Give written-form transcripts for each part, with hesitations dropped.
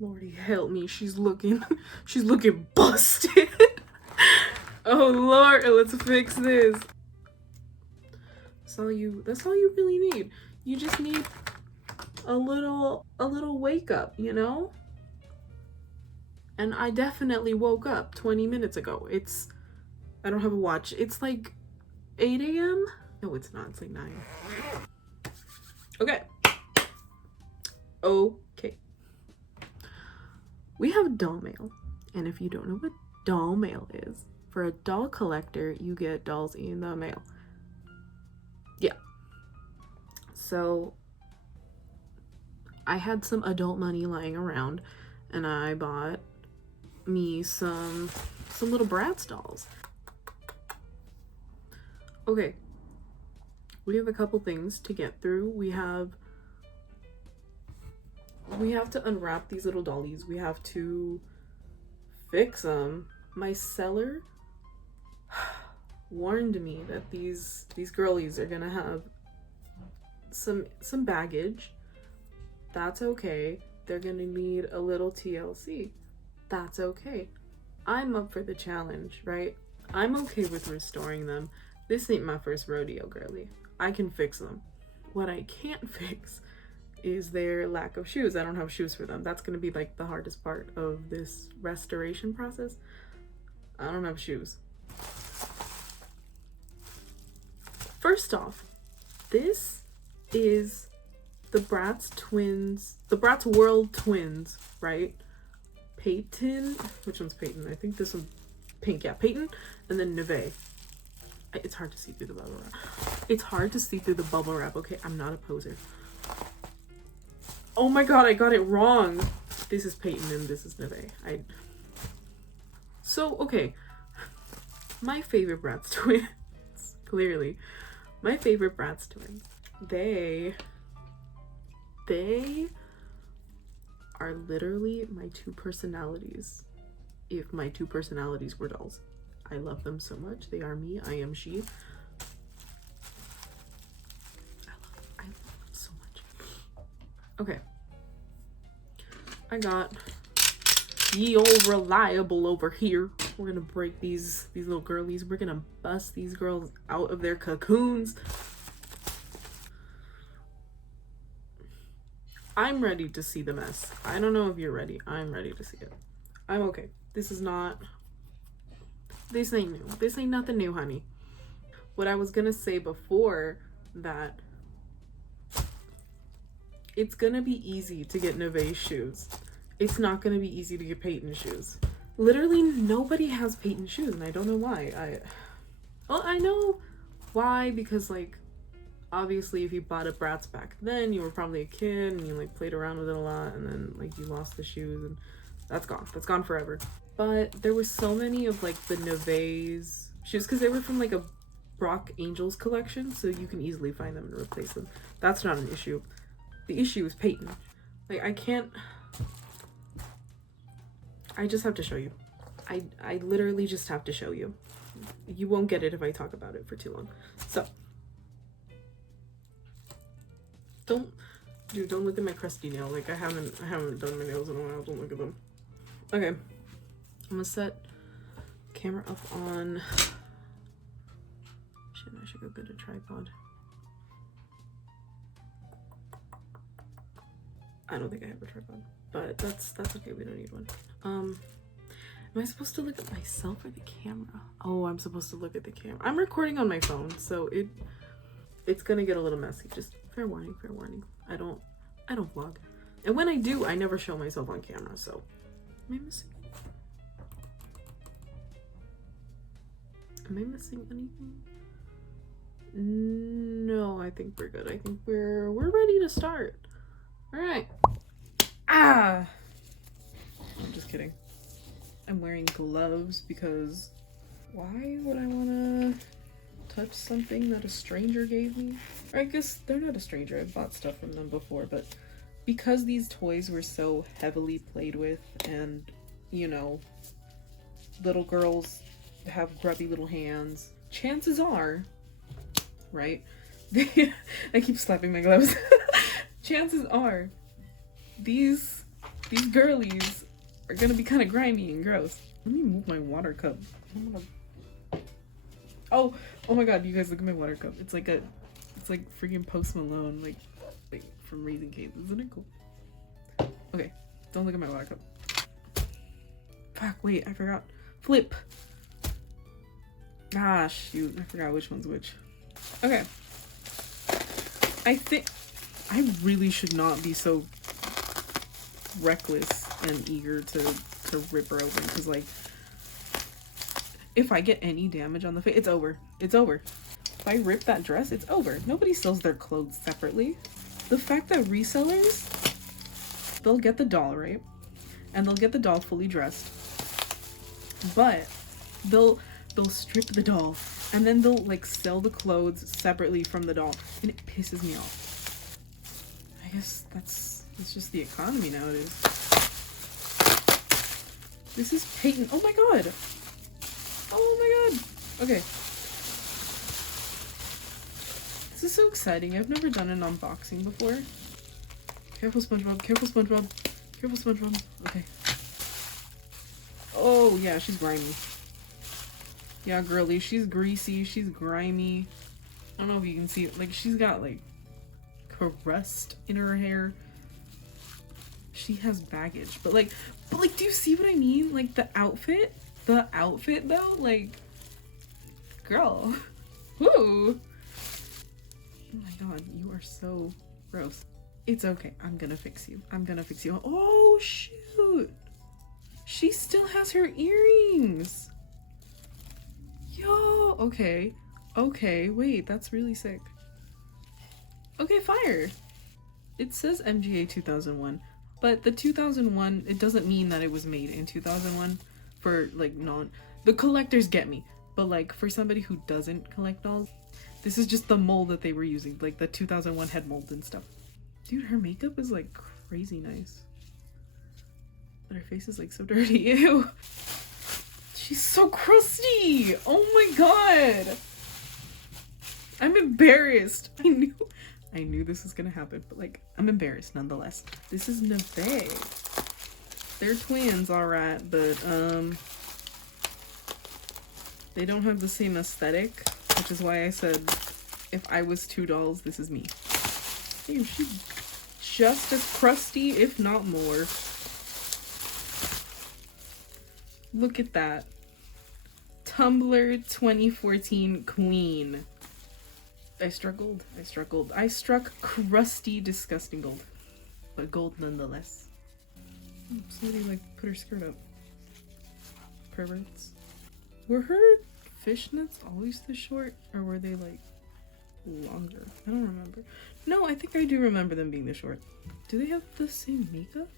Lordy help me, she's looking busted. Oh Lord, let's fix this. That's all you really need. You just need a little wake up, you know? And I definitely woke up 20 minutes ago. I don't have a watch. It's like 8 a.m. No, it's not. It's like 9. Okay. Okay. We have doll mail. And if you don't know what doll mail is, for a doll collector, you get dolls in the mail. Yeah. So I had some adult money lying around and I bought me some little Bratz dolls. Okay. We have a couple things to get through. We have to unwrap these little dollies. We have to fix them. My seller warned me that these girlies are gonna have some baggage. That's okay. They're gonna need a little TLC. That's okay. I'm up for the challenge, right? I'm okay with restoring them. This ain't my first rodeo, girly. I can fix them. What I can't fix is their lack of shoes. I don't have shoes for them. That's gonna be like the hardest part of this restoration process. I don't have shoes. First off, this is the Bratz twins, the Bratz World twins, right? Peyton, which one's Peyton? I think this one's pink, yeah, Peyton, and then Nevaeh. It's hard to see through the bubble wrap. It's hard to see through the bubble wrap, okay? I'm not a poser. Oh my god, I got it wrong. This is Peyton and this is Nevaeh. So, okay. My favorite Bratz twins, clearly. My favorite Bratz twins. They are literally my two personalities. If my two personalities were dolls. I love them so much. They are me. I am she. I love them so much. Okay. I got ye old reliable over here. We're gonna break these little girlies. We're gonna bust these girls out of their cocoons. I'm ready to see the mess. I don't know if you're ready. I'm ready to see it. I'm okay. This ain't new. This ain't nothing new, honey. What I was gonna say before that, it's gonna be easy to get Nevaeh shoes. It's not gonna be easy to get Peyton shoes. Literally nobody has Peyton shoes and I don't know why. I know why, because like obviously if you bought a Bratz back then, you were probably a kid and you like played around with it a lot and then like you lost the shoes and that's gone forever. But there were so many of like the Nevaeh's shoes because they were from like a Brock Angels collection, so you can easily find them and replace them. That's not an issue. The issue is Peyton. Like I just have to show you. I literally just have to show you. You won't get it if I talk about it for too long. So don't look at my crusty nail. Like I haven't done my nails in a while. Don't look at them. Okay. I'm gonna set camera up on. Shit, I should go get a tripod. I don't think I have a tripod, but that's okay. We don't need one. Am I supposed to look at myself or the camera? Oh, I'm supposed to look at the camera. I'm recording on my phone, so it's gonna get a little messy. Just fair warning. I don't vlog, and when I do, I never show myself on camera. So, am I missing anything? No, I think we're good. I think we're ready to start. All right. I'm just kidding. I'm wearing gloves because why would I want to touch something that a stranger gave me? Or I guess they're not a stranger. I've bought stuff from them before, but because these toys were so heavily played with and, you know, little girls have grubby little hands, chances are, right? I keep slapping my gloves. Chances are these These girlies are gonna be kind of grimy and gross. Let me move my water cup. Oh my god, you guys, look at my water cup. It's like freaking Post Malone, like from Raising Cane's. Isn't it cool? Okay, don't look at my water cup. Fuck, wait, I forgot. Flip. Ah, shoot, I forgot which one's which. Okay. I think I really should not be so reckless and eager to rip her open, because like if I get any damage on the face, it's over. It's over. If I rip that dress, it's over. Nobody sells their clothes separately. The fact that resellers, they'll get the doll, right? And they'll get the doll fully dressed, but they'll strip the doll and then they'll like sell the clothes separately from the doll, and it pisses me off. I guess it's just the economy nowadays. This is Peyton. Oh my god. Oh my god. Okay. This is so exciting. I've never done an unboxing before. Careful, SpongeBob. Careful, SpongeBob. Careful, SpongeBob. Okay. Oh, yeah, she's grimy. Yeah, girly. She's greasy. She's grimy. I don't know if you can see it. Like, she's got, like, crust in her hair. She has baggage. But, like, do you see what I mean? Like, the outfit? The outfit, though? Like, girl. Woo! Oh my god, you are so gross. It's okay. I'm gonna fix you. I'm gonna fix you. Oh, shoot! She still has her earrings! Yo! Okay. Okay, wait, that's really sick. Okay, fire! It says MGA 2001, but the 2001, it doesn't mean that it was made in 2001 for, like, the collectors get me, but, like, for somebody who doesn't collect dolls, this is just the mold that they were using, like the 2001 head mold and stuff. Dude, her makeup is like crazy nice. But her face is like so dirty. Ew. She's so crusty. Oh my god. I'm embarrassed. I knew this was gonna happen, but like, I'm embarrassed nonetheless. This is Nevaeh. They're twins, alright, but they don't have the same aesthetic. Which is why I said, if I was two dolls, this is me. Damn, she's just as crusty, if not more. Look at that. Tumblr 2014 queen. I struggled. I struck crusty, disgusting gold. But gold nonetheless. Oh, somebody like put her skirt up. Perverts. Were her fishnets always this short, or were they like longer? I don't remember. No, I think I do remember them being this short. Do they have the same makeup?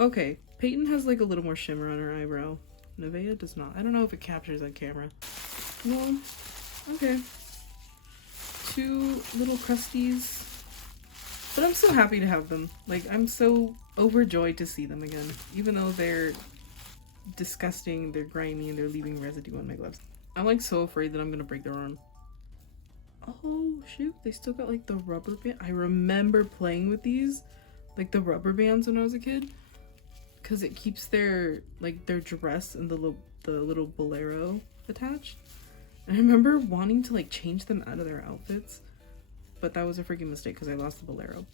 Okay, Peyton has like a little more shimmer on her eyebrow. Nevaeh does not. I don't know if it captures on camera. Well, okay. Two little crusties. But I'm so happy to have them. Like, I'm so overjoyed to see them again. Even though they're disgusting, they're grimy, and they're leaving residue on my gloves. I'm like so afraid that I'm gonna break their arm. Oh shoot, they still got like the rubber band. I remember playing with these, like the rubber bands when I was a kid, because it keeps their dress and the little bolero attached. And I remember wanting to like change them out of their outfits, but that was a freaking mistake because I lost the bolero.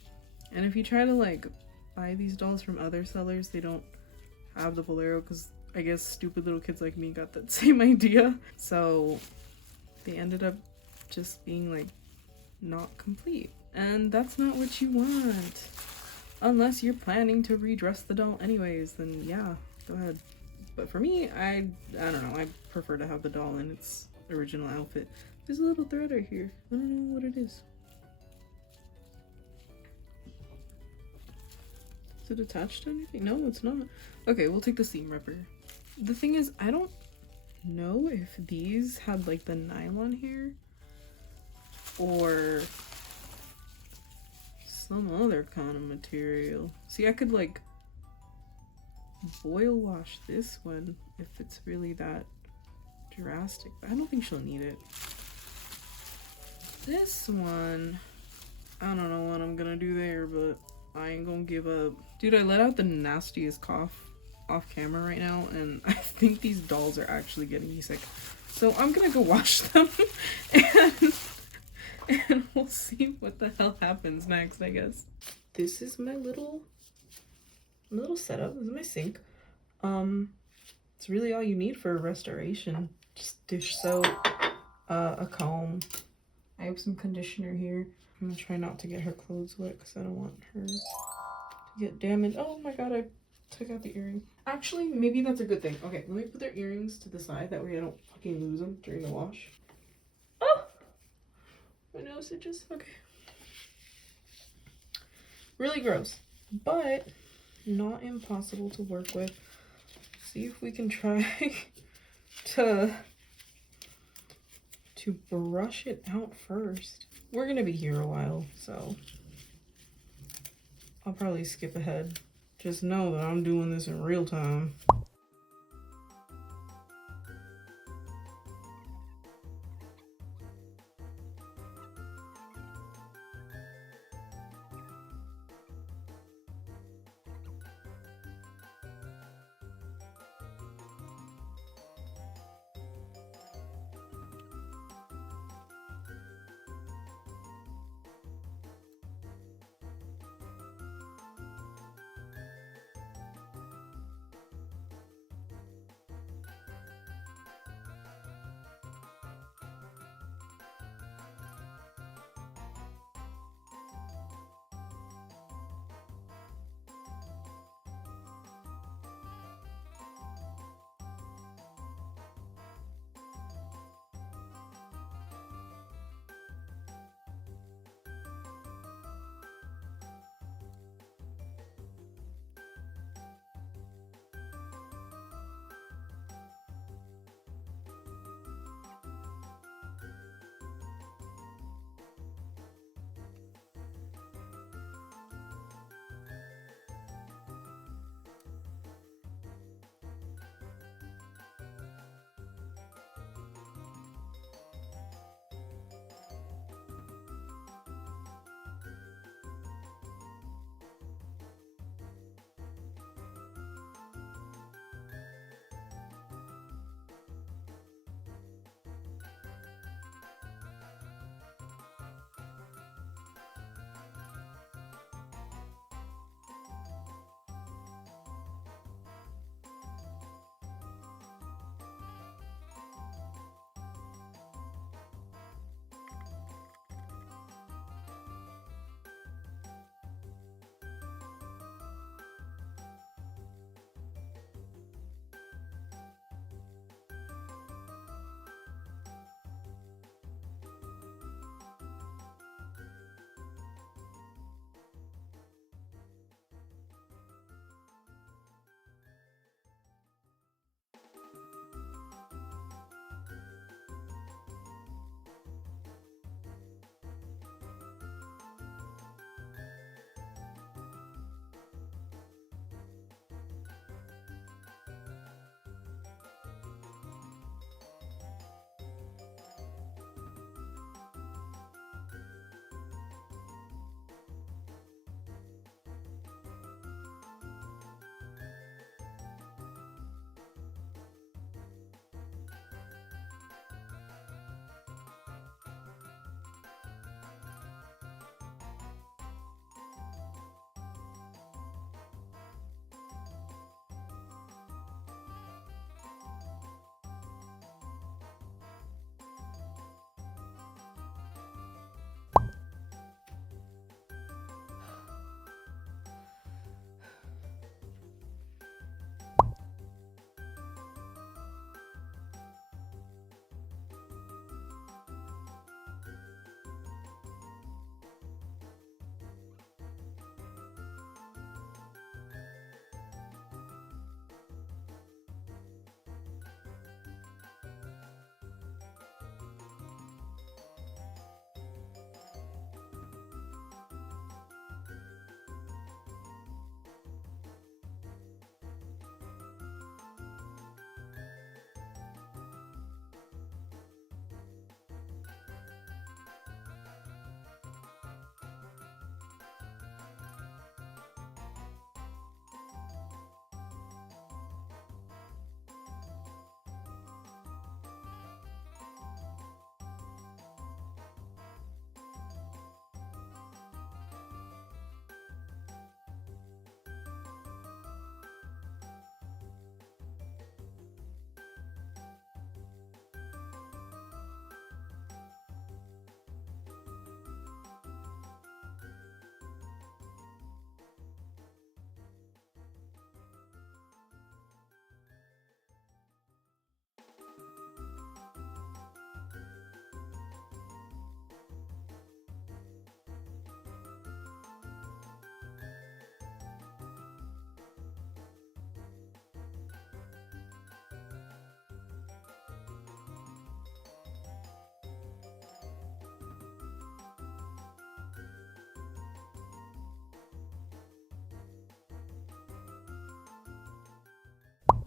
And if you try to like buy these dolls from other sellers, they don't have the bolero because I guess stupid little kids like me got that same idea. So they ended up just being like not complete. And that's not what you want. Unless you're planning to redress the doll anyways, then yeah, go ahead. But for me, I don't know, I prefer to have the doll in its original outfit. There's a little thread right here. I don't know what it is. Is it attached to anything? No, it's not. Okay, we'll take the seam ripper. The thing is, I don't know if these had like the nylon here or some other kind of material. See, I could like boil wash this one if it's really that drastic, but I don't think she'll need it. This one, I don't know what I'm gonna do there, but I ain't gonna give up. Dude, I let out the nastiest cough off camera right now, and I think these dolls are actually getting me sick. So I'm gonna go wash them, and we'll see what the hell happens next, I guess. This is my little setup. This is my sink. It's really all you need for a restoration. Just dish soap, a comb. I have some conditioner here. I'm gonna try not to get her clothes wet because I don't want her to get damaged. Oh my god, I took out the earring. Actually, maybe that's a good thing. Okay, let me put their earrings to the side. That way I don't fucking lose them during the wash. Oh! My nose itches. Okay. Really gross, but not impossible to work with. See if we can try to brush it out first. We're gonna be here a while, so I'll probably skip ahead. Just know that I'm doing this in real time.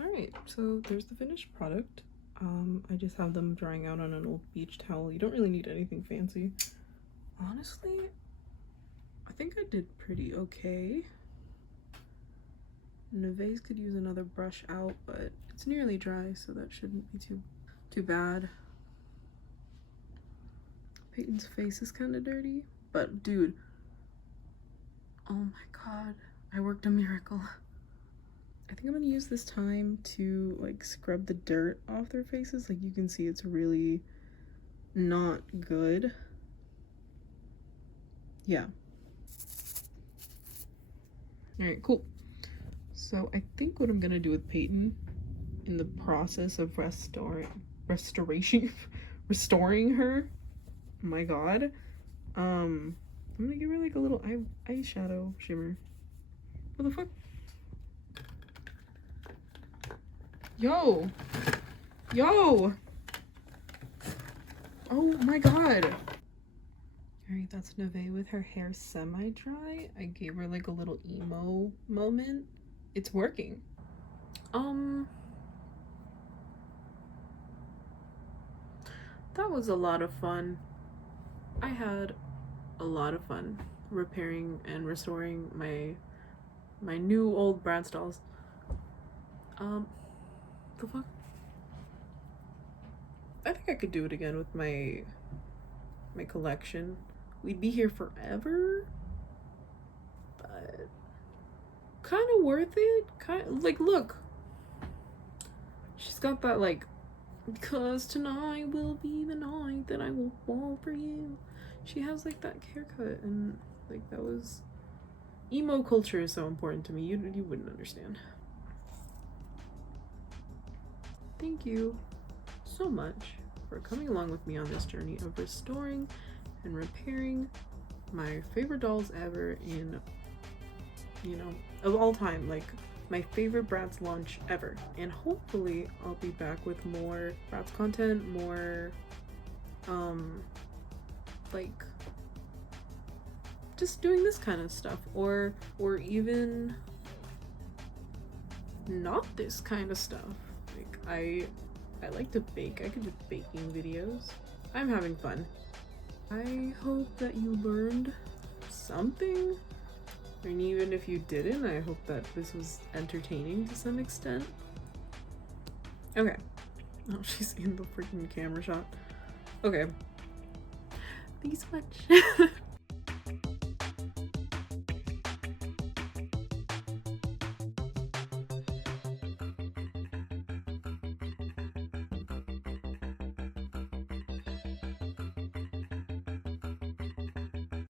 Alright, so there's the finished product. I just have them drying out on an old beach towel. You don't really need anything fancy. Honestly, I think I did pretty okay. Nevaeh's could use another brush out, but it's nearly dry, so that shouldn't be too bad. Peyton's face is kind of dirty, but dude, oh my god, I worked a miracle. I think I'm gonna use this time to like scrub the dirt off their faces. Like you can see it's really not good. Yeah. All right, cool. So I think what I'm gonna do with Peyton in the process of restoring her, my god, I'm gonna give her like a little eyeshadow shimmer. What the fuck? Yo! Oh my god! Alright, that's Nevaeh with her hair semi-dry. I gave her like a little emo moment. It's working. That was a lot of fun. I had a lot of fun repairing and restoring my new old Bratz dolls. The fuck? I think I could do it again with my collection. We'd be here forever, but kind of worth it. Like, look, she's got that like, because tonight will be the night that I will fall for you. She has like that haircut, and like that was, emo culture is so important to me. You wouldn't understand. Thank you so much for coming along with me on this journey of restoring and repairing my favorite dolls ever in, you know, of all time, like my favorite Bratz launch ever. And hopefully I'll be back with more Bratz content, more like just doing this kind of stuff, or even not this kind of stuff. Like I like to bake. I could do baking videos. I'm having fun. I hope that you learned something, and even if you didn't, I hope that this was entertaining to some extent. Okay. Oh, she's in the freaking camera shot. Okay. Thanks so much.